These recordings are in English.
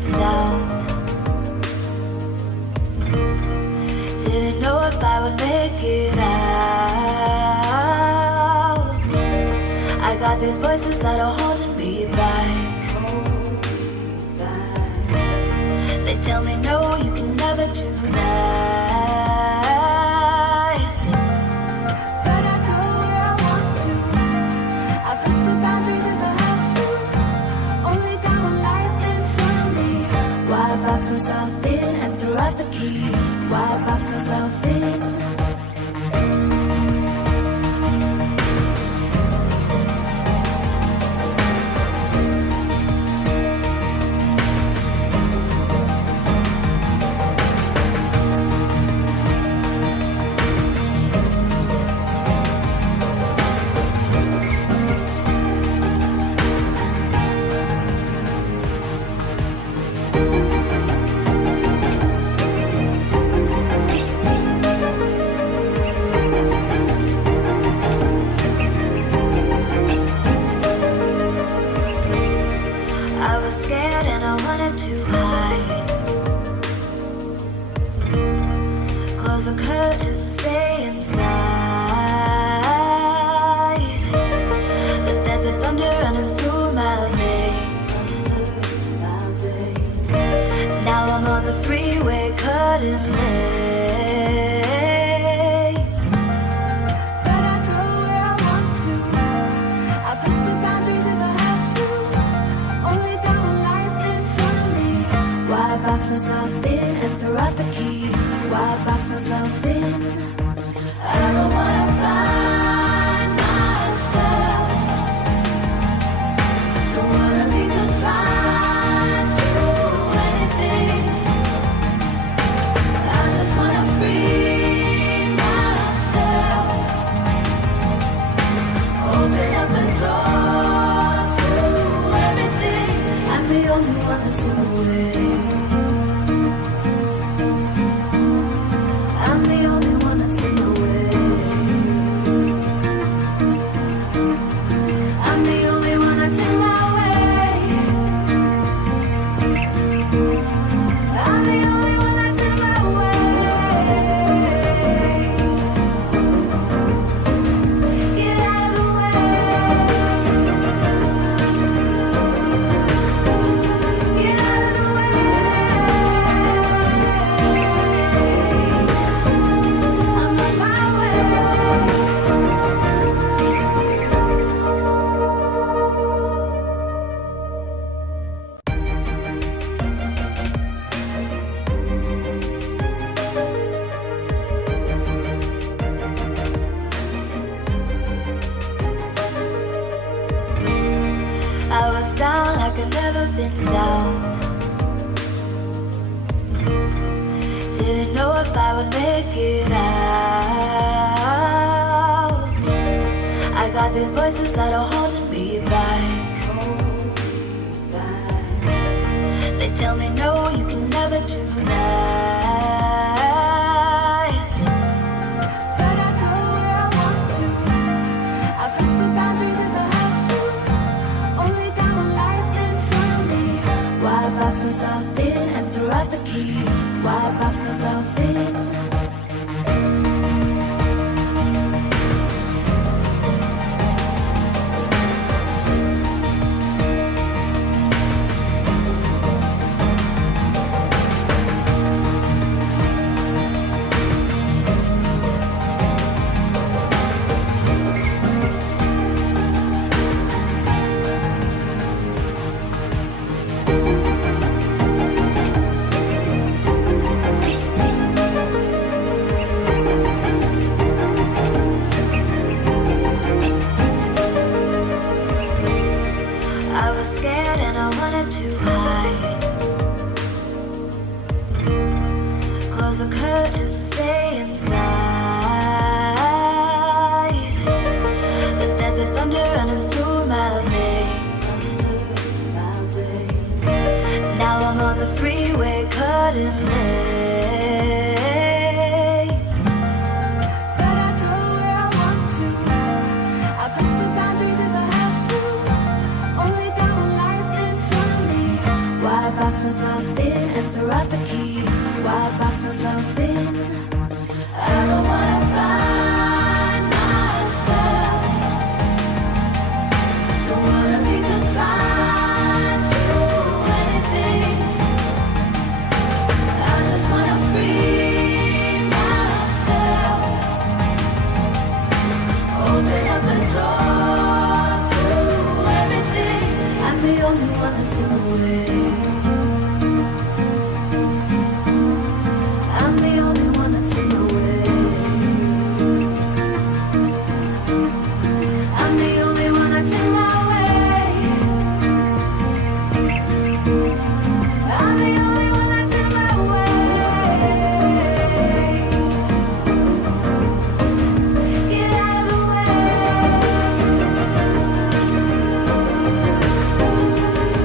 been down. Didn't know if I would make it out. I got these voices that are holding me back. They tell me no, you can never do that. But I go where I want to. I push the boundaries if I have to. Only got one life in front of me. Why box myself in and throw out the key? Why box myself in? Why I box myself in and throw out the key? Why I box myself in? I don't wanna find myself. Don't wanna be confined to anything. I just wanna free myself. Open up the door to everything. I'm the only one that's in the way. I'm the only one that's in the way. I'm the only one that's in my way. I'm the only one that's in my way. Get out of the way.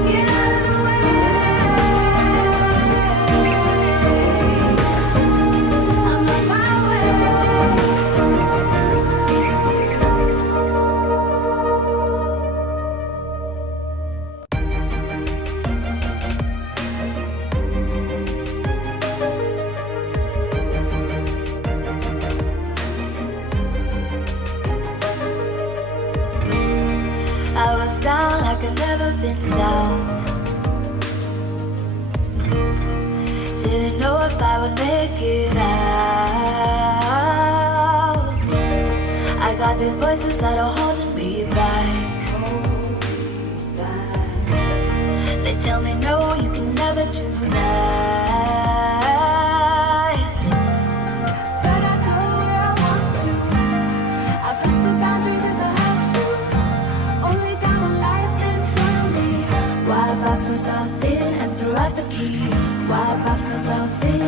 Get out of the way. I'm on my way. I was down like I've never been down. Didn't know if I would make it out. I got these voices that are holding me back. They tell me no, you can never do that. But I go where I want to. I push the boundaries if I have to. Only got one life in front of me. Why I box myself in and throw out the key? Why I box myself in